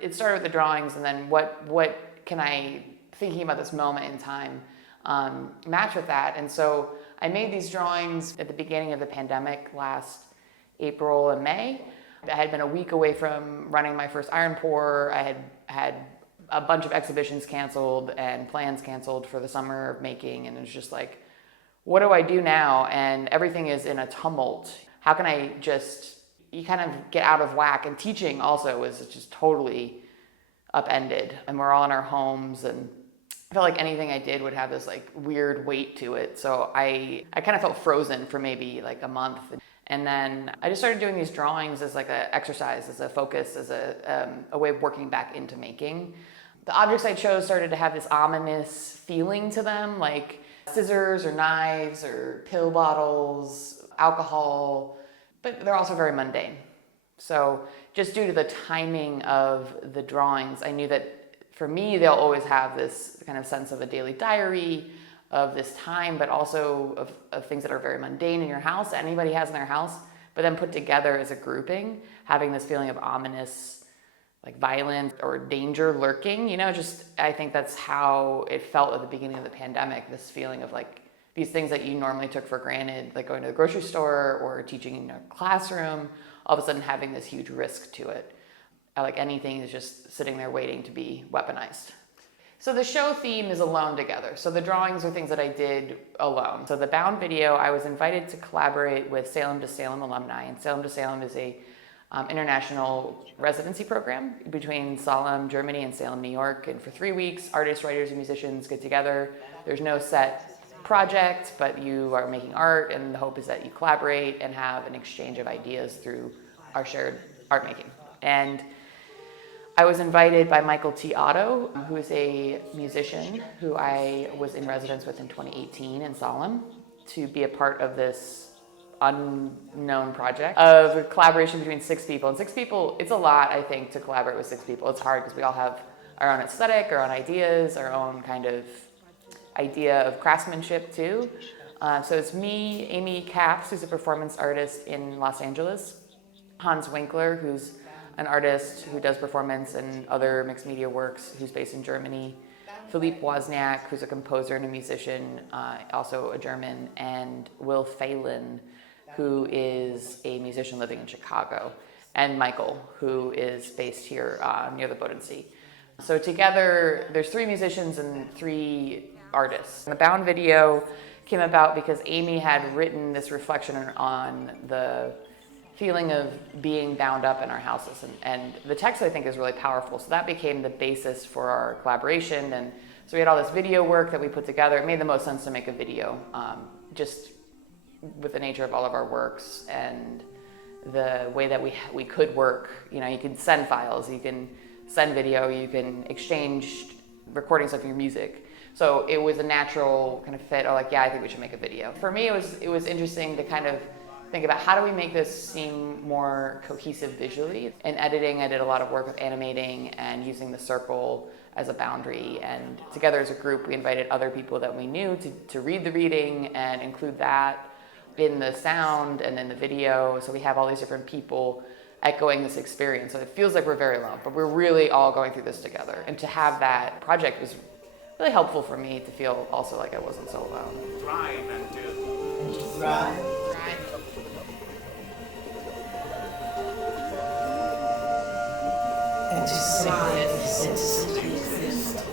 It started with the drawings, and then what can I, thinking about this moment in time, match with that. And so I made these drawings at the beginning of the pandemic last April and May. I had been a week away from running my first iron pour. I had a bunch of exhibitions canceled and plans canceled for the summer of making, and it was just like, what do I do now? And everything is in a tumult. How can I just, you kind of get out of whack. And teaching also was just totally upended. And we're all in our homes, and I felt like anything I did would have this like weird weight to it. So I kind of felt frozen for maybe like a month. And then I just started doing these drawings as like an exercise, as a focus, as a way of working back into making. The objects I chose started to have this ominous feeling to them, like scissors or knives or pill bottles, alcohol, but they're also very mundane. So just due to the timing of the drawings, I knew that for me, they'll always have this kind of sense of a daily diary of this time, but also of things that are very mundane in your house, that anybody has in their house, but then put together as a grouping, having this feeling of ominous, like violence or danger lurking, just, I think that's how it felt at the beginning of the pandemic, this feeling of like, these things that you normally took for granted, like going to the grocery store or teaching in a classroom, all of a sudden having this huge risk to it. Like anything is just sitting there waiting to be weaponized. So the show theme is alone together. So the drawings are things that I did alone. So the bound video, I was invited to collaborate with Salem to Salem alumni. And Salem to Salem is a international residency program between Salem, Germany and Salem, New York. And for 3 weeks, artists, writers, and musicians get together. There's no set project, but you are making art, and the hope is that you collaborate and have an exchange of ideas through our shared art making. And I was invited by Michael T. Otto, who is a musician who I was in residence with in 2018 in Salem, to be a part of this unknown project of collaboration between 6 people. And 6 people, it's a lot, I think, to collaborate with 6 people. It's hard because we all have our own aesthetic, our own ideas, our own kind of idea of craftsmanship too. So it's me, Amy Capps, who's a performance artist in Los Angeles, Hans Winkler, who's an artist who does performance and other mixed media works, who's based in Germany, Philippe Wozniak, who's a composer and a musician, also a German, and Will Phelan, who is a musician living in Chicago, and Michael, who is based here near the Bodensee. So together, there's 3 musicians and 3 artists. The bound video came about because Amy had written this reflection on the feeling of being bound up in our houses. And the text, I think, is really powerful. So that became the basis for our collaboration. And so we had all this video work that we put together. It made the most sense to make a video, just with the nature of all of our works and the way that we could work. You can send files, you can send video, you can exchange recordings of your music. So it was a natural kind of fit, or like, yeah, I think we should make a video. For me, it was interesting to kind of think about how do we make this seem more cohesive visually. In editing, I did a lot of work with animating and using the circle as a boundary. And together as a group, we invited other people that we knew to read the reading and include that in the sound and in the video. So we have all these different people echoing this experience. So it feels like we're very alone, but we're really all going through this together. And to have that project was really helpful for me to feel also like I wasn't so alone. Thrive and do. Thrive. And to thrive and to exist.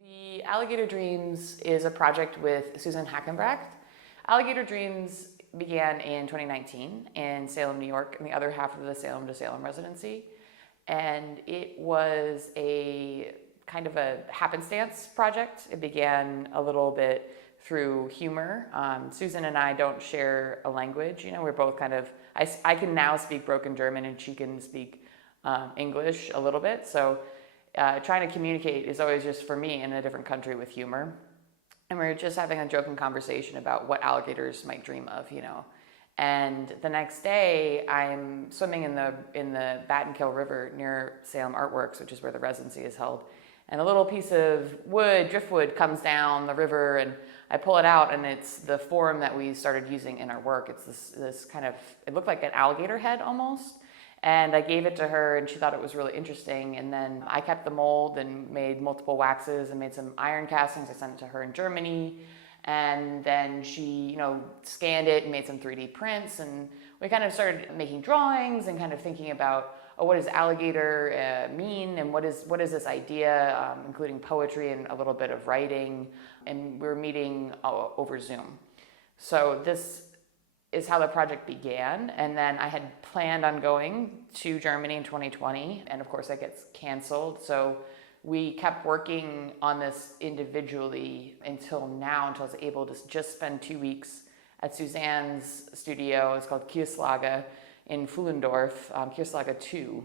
The Alligator Dreams is a project with Susan Hackenbracht. Alligator Dreams began in 2019 in Salem, New York, in the other half of the Salem to Salem residency. And it was a kind of a happenstance project. It began a little bit through humor. Susan and I don't share a language. We're both kind of, I can now speak broken German and she can speak English a little bit. So trying to communicate is always just for me in a different country with humor. And we were just having a joking conversation about what alligators might dream of, And the next day, I'm swimming in the Battenkill River near Salem Artworks, which is where the residency is held. And a little piece of wood, driftwood, comes down the river, and I pull it out, and it's the form that we started using in our work. It's this kind of, it looked like an alligator head almost. And I gave it to her, and she thought it was really interesting. And then I kept the mold and made multiple waxes and made some iron castings. I sent it to her in Germany. And then she, scanned it and made some 3D prints. And we kind of started making drawings and kind of thinking about, what does alligator mean, and what is this idea, including poetry and a little bit of writing. And we were meeting over Zoom. So this is how the project began. And then I had planned on going to Germany in 2020, and of course that gets canceled. So we kept working on this individually until now, until I was able to just spend 2 weeks at Suzanne's studio. It's called Kierslage in Fuhlendorf, Kierslage 2.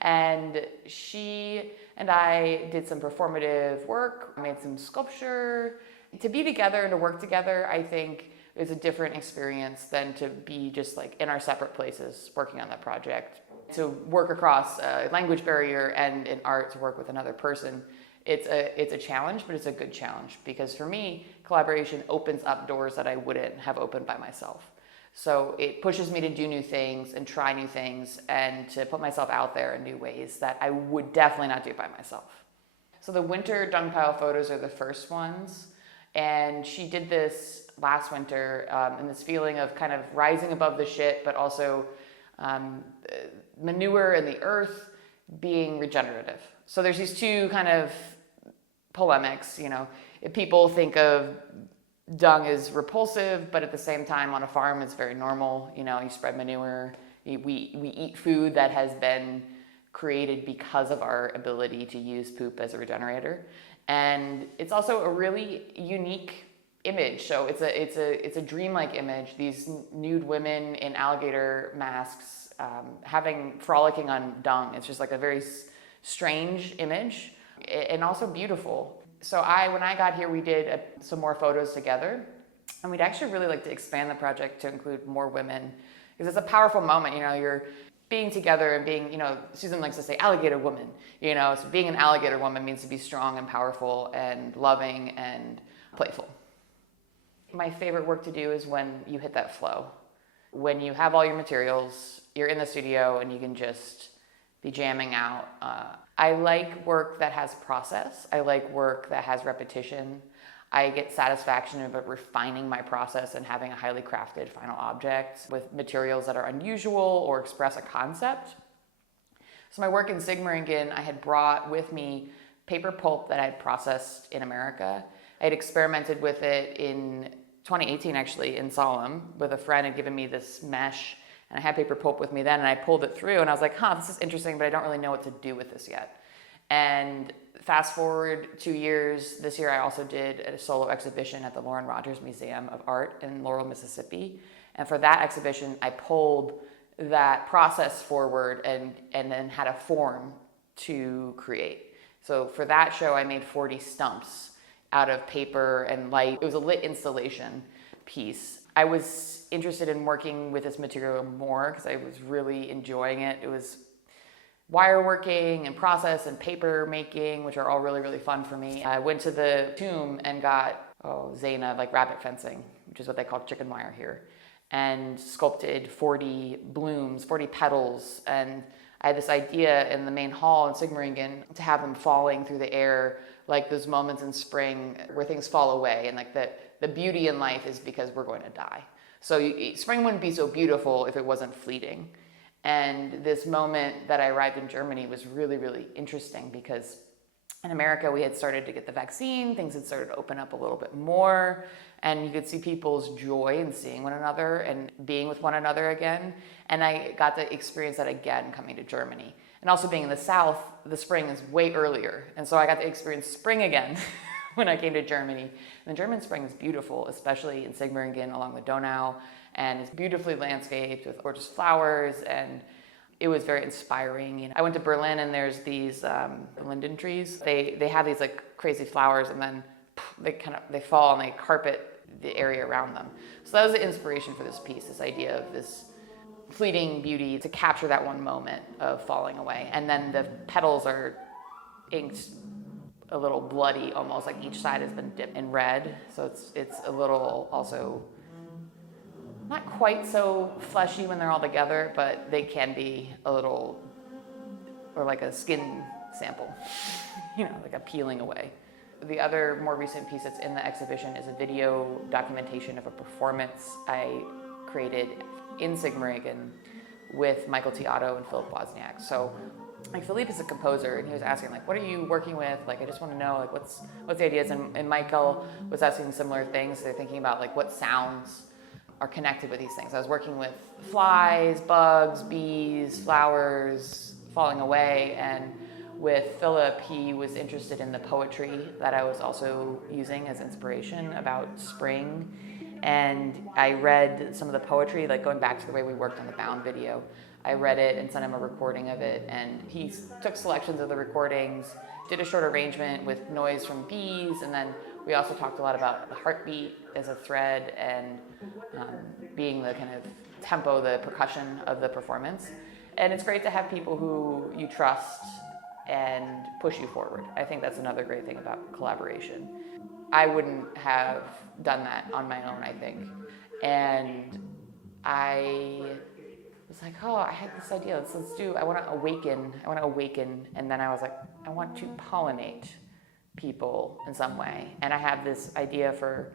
And she and I did some performative work, made some sculpture. To be together and to work together, I think, is a different experience than to be just like in our separate places working on that project. To work across a language barrier and in art, to work with another person, it's a challenge, but it's a good challenge, because for me, collaboration opens up doors that I wouldn't have opened by myself. So it pushes me to do new things and try new things and to put myself out there in new ways that I would definitely not do by myself. So the winter dung pile photos are the first ones. And she did this last winter, and this feeling of kind of rising above the shit, but also manure and the earth being regenerative. So there's these two kind of polemics, if people think of dung as repulsive, but at the same time on a farm it's very normal. You spread manure, we eat food that has been created because of our ability to use poop as a regenerator. And it's also a really unique image. So it's a dreamlike image. These nude women in alligator masks, frolicking on dung. It's just like a very strange image, and also beautiful. So when I got here, we did some more photos together, and we'd actually really like to expand the project to include more women, because it's a powerful moment. You're being together and being, Susan likes to say alligator woman, so being an alligator woman means to be strong and powerful and loving and playful. My favorite work to do is when you hit that flow. When you have all your materials, you're in the studio and you can just be jamming out. I like work that has process. I like work that has repetition. I get satisfaction about refining my process and having a highly crafted final object with materials that are unusual or express a concept. So my work in Sigmaringen, I had brought with me paper pulp that I had processed in America. I had experimented with it in 2018, actually, in Salem, with a friend had given me this mesh, and I had paper pulp with me then, and I pulled it through, and I was like, this is interesting, but I don't really know what to do with this yet. And fast forward 2 years, this year I also did a solo exhibition at the Lauren Rogers Museum of Art in Laurel, Mississippi. And for that exhibition, I pulled that process forward and then had a form to create. So for that show, I made 40 stumps out of paper and light. It was a lit installation piece. I was interested in working with this material more because I was really enjoying it. It was wire working and process and paper making, which are all really, really fun for me. I went to the tomb and got Zena, like rabbit fencing, which is what they call chicken wire here, and sculpted 40 blooms, 40 petals. And I had this idea in the main hall in Sigmaringen to have them falling through the air, like those moments in spring where things fall away, and like the beauty in life is because we're going to die. So spring wouldn't be so beautiful if it wasn't fleeting. And this moment that I arrived in Germany was really, really interesting because in America we had started to get the vaccine, things had started to open up a little bit more, and you could see people's joy in seeing one another and being with one another again. And I got to experience that again coming to Germany. And also being in the South, the spring is way earlier. And so I got to experience spring again when I came to Germany. And the German spring is beautiful, especially in Sigmaringen along the Donau. And it's beautifully landscaped with gorgeous flowers, and it was very inspiring. I went to Berlin, and there's these linden trees. They have these like crazy flowers, and then they fall and they carpet the area around them. So that was the inspiration for this piece, this idea of this fleeting beauty to capture that one moment of falling away. And then the petals are inked a little bloody almost, like each side has been dipped in red. So it's a little also not quite so fleshy when they're all together, but they can be a little, or like a skin sample, like a peeling away. The other more recent piece that's in the exhibition is a video documentation of a performance I created in Sigmaringen with Michael Teatto and Philip Wozniak. So Philippe is a composer, and he was asking, what are you working with? I just want to know, what's the ideas? And Michael was asking similar things. They're thinking about, what sounds are connected with these things. I was working with flies, bugs, bees, flowers falling away, and with Philip, he was interested in the poetry that I was also using as inspiration about spring. And I read some of the poetry, going back to the way we worked on the Bound video. I read it and sent him a recording of it, and he took selections of the recordings, did a short arrangement with noise from bees, and then we also talked a lot about the heartbeat as a thread and being the kind of tempo, the percussion of the performance. And it's great to have people who you trust and push you forward. I think that's another great thing about collaboration. I wouldn't have done that on my own, I think. And I was like, I had this idea, let's do, I want to awaken, and then I was like, I want to pollinate people in some way. And I have this idea for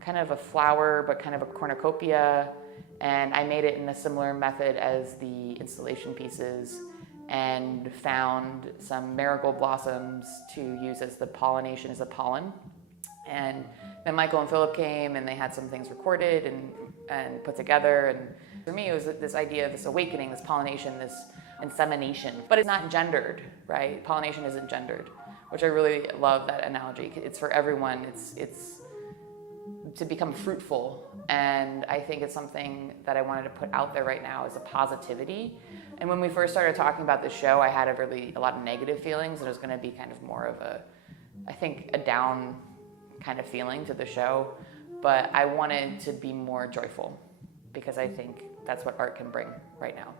kind of a flower, but kind of a cornucopia, and I made it in a similar method as the installation pieces, and found some marigold blossoms to use as the pollination, as the pollen. And then Michael and Philip came, and they had some things recorded and put together. And for me, it was this idea of this awakening, this pollination, this insemination. But it's not gendered, right? Pollination isn't gendered, which I really love that analogy. It's for everyone. It's to become fruitful. And I think it's something that I wanted to put out there right now as a positivity. And when we first started talking about this show, I had a lot of negative feelings. And it was going to be kind of more of a down kind of feeling to the show. But I wanted to be more joyful, because I think that's what art can bring right now.